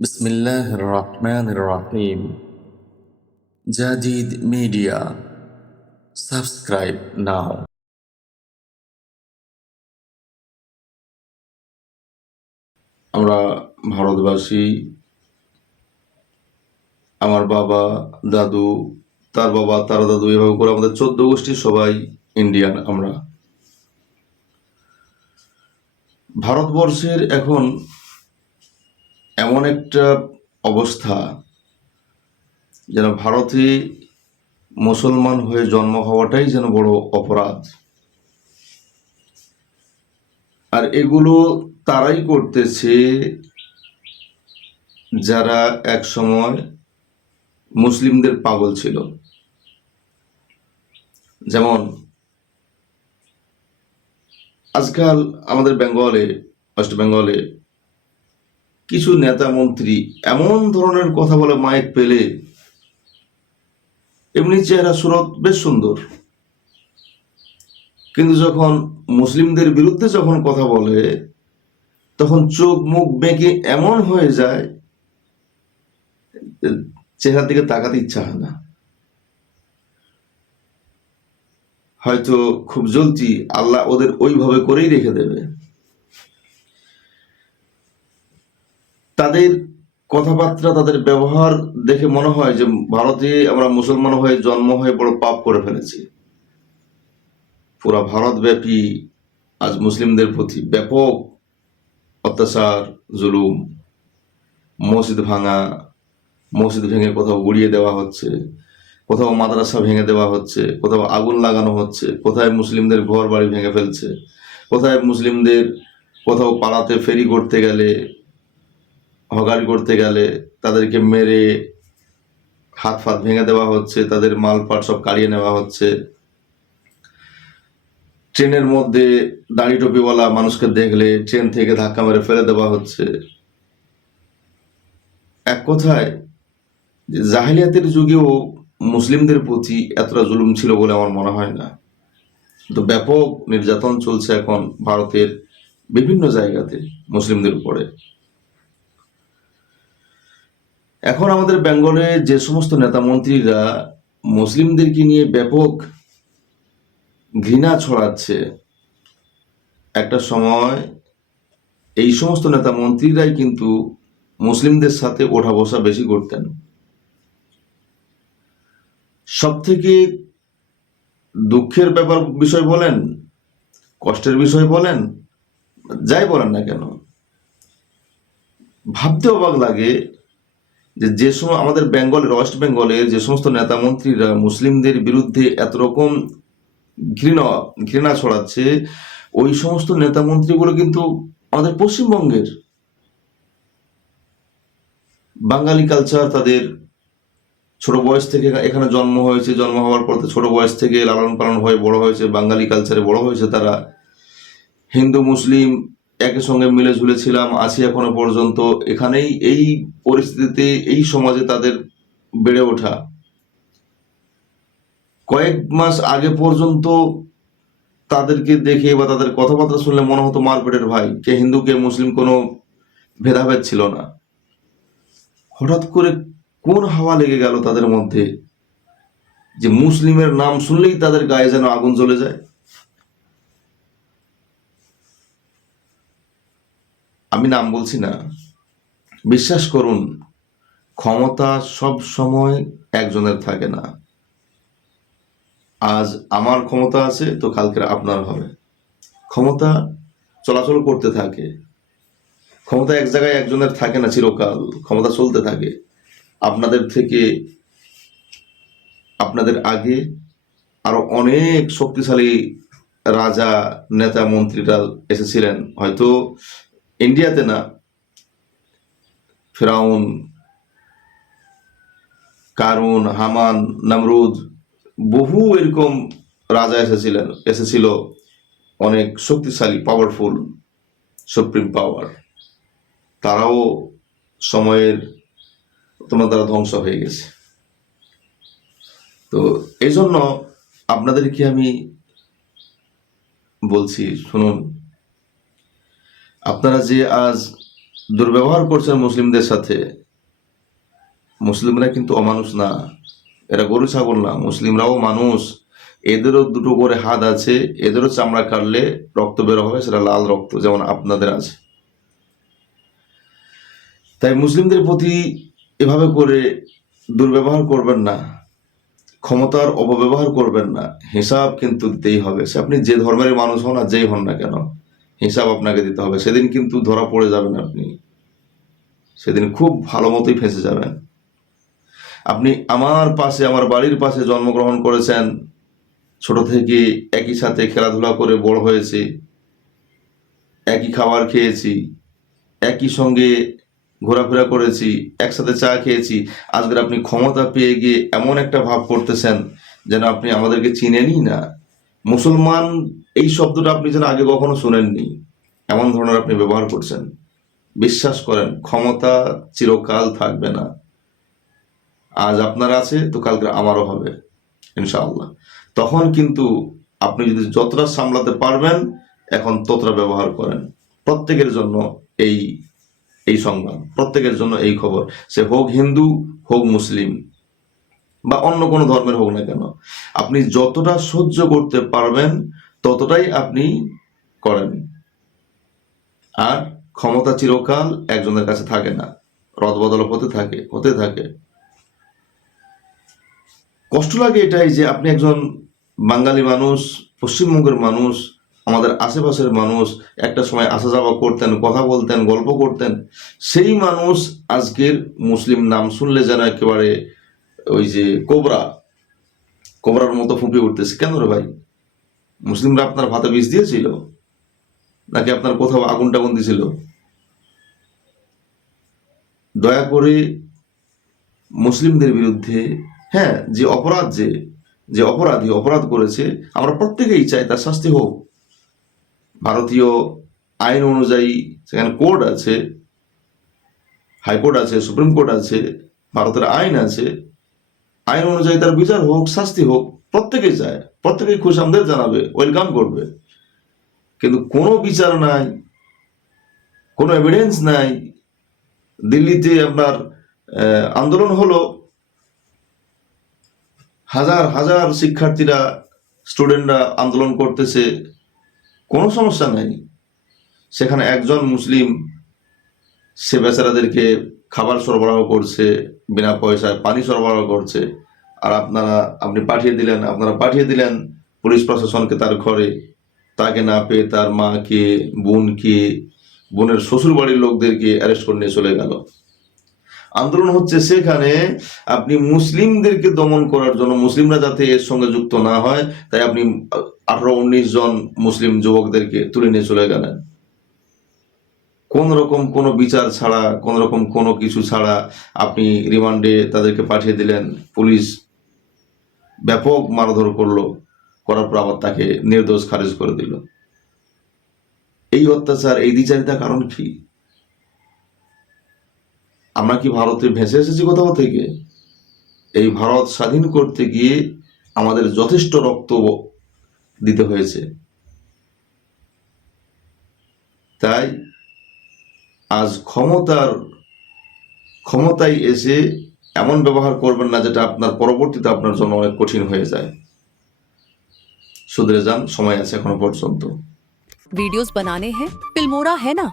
বিসমিল্লাহির রহমানির রহিম। Jadid media, subscribe নাও। আমরা ভারতবাসী, আমার বাবা, দাদু, তার বাবা, তার দাদু, এভাবে করে আমাদের 14 গোষ্ঠী সবাই ইন্ডিয়ান। আমরা ভারতবর্ষের এখন এমন একটা অবস্থা, যেন ভারতে মুসলমান হয়ে জন্ম হওয়াটাই যেন বড় অপরাধ। আর এগুলো তারাই করতেছে যারা এক সময় মুসলিমদের পাগল ছিল। যেমন আজকাল আমাদের বেঙ্গলে, ওয়েস্ট বেঙ্গলে কিছু নেতা মন্ত্রী এমন ধরনের কথা বলে মাইক পেলে, এমনি চেহারা সুরত বেশ সুন্দর, কিন্তু যখন মুসলিমদের বিরুদ্ধে যখন কথা বলে তখন চোখ মুখ বেঁকে এমন হয়ে যায়, চেহারার দিকে তাকাতে ইচ্ছা হয় না। হয়তো খুব জলদি আল্লাহ ওদের ওইভাবে করেই রেখে দেবে। তাদের কথাবার্তা, তাদের ব্যবহার দেখে মনে হয় যে ভারতে আমরা মুসলমান হয়ে জন্ম হয়ে বড় পাপ করে ফেলেছি। পুরা ভারতব্যাপী আজ মুসলিমদের প্রতি ব্যাপক অত্যাচার, জুলুম, মসজিদ ভাঙা, মসজিদ ভেঙে কোথাও উড়িয়ে দেওয়া হচ্ছে, কোথাও মাদ্রাসা ভেঙে দেওয়া হচ্ছে, কোথাও আগুন লাগানো হচ্ছে, কোথায় মুসলিমদের ঘর বাড়ি ভেঙে ফেলছে, কোথায় মুসলিমদের কোথাও পালাতে ফেরি করতে গেলে, হগারি করতে গেলে তাদেরকে মেরে হাত ফাত ভেঙে দেওয়া হচ্ছে, তাদের মালপাট সব কাড়িয়ে নেওয়া হচ্ছে। ট্রেনের মধ্যে দাড়ি টুপিওয়ালা মানুষকে দেখলে ট্রেন থেকে ধাক্কা মেরে ফেলে দেওয়া হচ্ছে। এক কথায় জাহিলিয়াতের যুগেও মুসলিমদের প্রতি এতটা জুলুম ছিল বলে আমার মনে হয় না। তো ব্যাপক নির্যাতন চলছে এখন ভারতের বিভিন্ন জায়গাতে মুসলিমদের উপরে। এখন আমাদের বেঙ্গলে যে সমস্ত নেতা মন্ত্রীরা মুসলিমদেরকে নিয়ে ব্যাপক ঘৃণা ছড়াচ্ছে, একটা সময় এই সমস্ত নেতা মন্ত্রীরাই কিন্তু মুসলিমদের সাথে ওঠা বসা বেশি করতেন। সব থেকে দুঃখের ব্যাপার বিষয় বলেন, কষ্টের বিষয় বলেন, যাই বলেন না কেন, ভাবতে অবাক লাগে যে সময় আমাদের বেঙ্গলের, ওয়েস্ট বেঙ্গলের যে সমস্ত নেতা মন্ত্রীরা মুসলিমদের বিরুদ্ধে এত রকম ঘৃণা ছড়াচ্ছে, ওই সমস্ত নেতা মন্ত্রীগুলো কিন্তু আমাদের পশ্চিমবঙ্গের। বাঙালি কালচার তাদের ছোট বয়স থেকে এখানে জন্ম হয়েছে, জন্ম হওয়ার পর ছোট বয়স থেকে লালন পালন হয়ে বড় হয়েছে, বাঙালি কালচারে বড় হয়েছে তারা। হিন্দু মুসলিম একই সঙ্গে মিলে ঝুলেছিলাম, আছি এখনো পর্যন্ত এখানেই। এই পরিস্থিতিতে এই সমাজে তাদের বেড়ে ওঠা, কয়েক মাস আগে পর্যন্ত তাদেরকে দেখে বা তাদের কথাবার্তা শুনলে মনে হতো মারপেটের ভাই, কে হিন্দু কে মুসলিম কোনো ভেদাভেদ ছিল না। হঠাৎ করে কোন হাওয়া লেগে গেল তাদের মধ্যে যে মুসলিমের নাম শুনলেই তাদের গায়ে যেন আগুন জ্বলে যায়। আমি নাম বলছি না, বিশ্বাস করুন, ক্ষমতা সব সময় একজনের থাকে না। আজ আমার ক্ষমতা আছে তো কালকে আপনার হবে। ক্ষমতা চলাচল করতে থাকে, ক্ষমতা এক জায়গায় একজনের থাকে না চিরকাল, ক্ষমতা চলতে থাকে। আপনাদের থেকে, আপনাদের আগে আরো অনেক শক্তিশালী রাজা, নেতা, মন্ত্রীরা এসেছিলেন, হয়তো ইন্ডিয়াতে না, ফেরাউন, কারুন, হামান, নমরুদ, বহু এরকম রাজা এসেছিল, অনেক শক্তিশালী, পাওয়ারফুল, সুপ্রিম পাওয়ার। তারাও সময়ের দ্বারা ধ্বংস হয়ে গেছে। তো এই জন্য আপনাদেরকে আমি বলছি, শুনুন, আপনারা যে আজ দুর্ব্যবহার করছেন মুসলিমদের সাথে। মুসলিমরা কিন্তু অমানুষ না, এরা গরু ছাগল না, মুসলিমরাও মানুষ। এদেরও দুটো করে হাত আছে, এদেরও চামড়া কাটলে রক্ত বের হবে, সেটা লাল রক্ত, যেমন আপনাদের আছে। তাই মুসলিমদের প্রতি এভাবে করে দুর্ব্যবহার করবেন না, ক্ষমতার অপব্যবহার করবেন না। হিসাব কিন্তু দিতেই হবে, সে আপনি যে ধর্মের মানুষ হন আর যেই হন না কেন, হিসাব আপনাকে দিতে হবে। সেদিন কিন্তু ধরা পড়ে যাবেন, আপনি সেদিন খুব ভালো মতোই ফেঁসে যাবেন। আপনি আমার পাশে, আমার বাড়ির পাশে জন্মগ্রহণ করেছেন, ছোট থেকে একই সাথে খেলাধুলা করে বড় হয়েছি, একই খাবার খেয়েছি, একই সঙ্গে ঘোরাফেরা করেছি, একসাথে চা খেয়েছি। আজকের আপনি ক্ষমতা পেয়ে গিয়ে এমন একটা ভাব করতেছেন যেন আপনি আমাদেরকে চিনেনই না। মুসলমান এই শব্দটা আপনি যেন আগে কখনো শুনেননি, এমন ধরনের আপনি ব্যবহার করছেন। বিশ্বাস করেন, ক্ষমতা চিরকাল থাকবে না। আজ আপনার আছে তো কালকে আমারও হবে ইনশাআল্লাহ। তখন কিন্তু আপনি যদি যতটা সামলাতে পারবেন এখন ততটা ব্যবহার করেন। প্রত্যেকের জন্য এই এই সংবাদ, প্রত্যেকের জন্য এই খবর, সে হোক হিন্দু, হোক মুসলিম, বা অন্য কোনো ধর্মের হোক না কেন, আপনি যতটা সহ্য করতে পারবেন ততটাই আপনি করেন। আর ক্ষমতা চিরকাল একজনের কাছে থাকে না, রদবদল হতে থাকে। কষ্ট লাগে এটাই যে আপনি একজন বাঙালি মানুষ, পশ্চিমবঙ্গের মানুষ, আমাদের আশেপাশের মানুষ, একটা সময় আসা যাওয়া করতেন, কথা বলতেন, গল্প করতেন, সেই মানুষ আজকের মুসলিম নাম শুনলে যেন একেবারে ওই যে কোবরার মতো ফুঁপে উঠতেছে। কেন রে ভাই? মুসলিমরা আপনার ভাতে বিষ দিয়েছিল নাকি আপনার কোথাও আগুন টাগুন দিয়েছিল? দয়া করে মুসলিমদের বিরুদ্ধে, হ্যাঁ, যে অপরাধী অপরাধ করেছে, আমরা প্রত্যেকেই চাই তার শাস্তি হোক। ভারতীয় আইন অনুযায়ী সেখানে কোর্ট আছে, হাইকোর্ট আছে, সুপ্রিম কোর্ট আছে, ভারতের আইন আছে, আইন অনুযায়ী তার বিচার হোক, শাস্তি হোক। প্রত্যেকেই চায়, প্রত্যেকেই খুশি আমাদের জানাবে, ওয়েলকাম করবে। কিন্তু কোনো বিচার নাই, কোনো এভিডেন্স নাই। দিল্লিতে আপনার আন্দোলন হলো, হাজার হাজার শিক্ষার্থীরা, স্টুডেন্টরা আন্দোলন করতেছে, কোনো সমস্যা নাই। সেখানে একজন মুসলিম সে বেচারাদেরকে খাবার সরবরাহ করছে, বিনা পয়সায় পানি সরবরাহ করছে। আর আপনি পাঠিয়ে দিলেন পুলিশ প্রশাসনকে তার ঘরে। তাকে না পেয়ে তার মাকে, বোনকে, বোনের শ্বশুর বাড়ির লোকদেরকে অ্যারেস্ট করে নিয়ে চলে গেল। আন্দোলন হচ্ছে সেখানে, আপনি মুসলিমদেরকে দমন করার জন্য, মুসলিমরা যাতে এর সঙ্গে যুক্ত না হয়, তাই আপনি 18-19 জন মুসলিম যুবকদেরকে তুলে নিয়ে চলে গেলেন। কোন রকম কোনো বিচার ছাড়া, কোন রকম কোনো কিছু ছাড়া আপনি রিমান্ডে তাদেরকে পাঠিয়ে দিলেন। পুলিশ ব্যাপক মারধর করার পর আবার তাকে নির্দোষ খারিজ করে দিল। এই অত্যাচার, এই দ্বিচারিতার কারণ কি? আমরা কি ভারতে ভেসে এসেছি কোথাও থেকে? এই ভারত স্বাধীন করতে গিয়ে আমাদের যথেষ্ট রক্ত দিতে হয়েছে। তাই আজ ক্ষমতায় এসে এমন ব্যবহার করবেন না যেটা আপনার পরবর্তীতে আপনার জন্য অনেক কঠিন হয়ে যায়। सुधरे जान, समय আছে এখনো পর্যন্ত। वीडियोस बनाने हैं, फिल्मोरा है ना।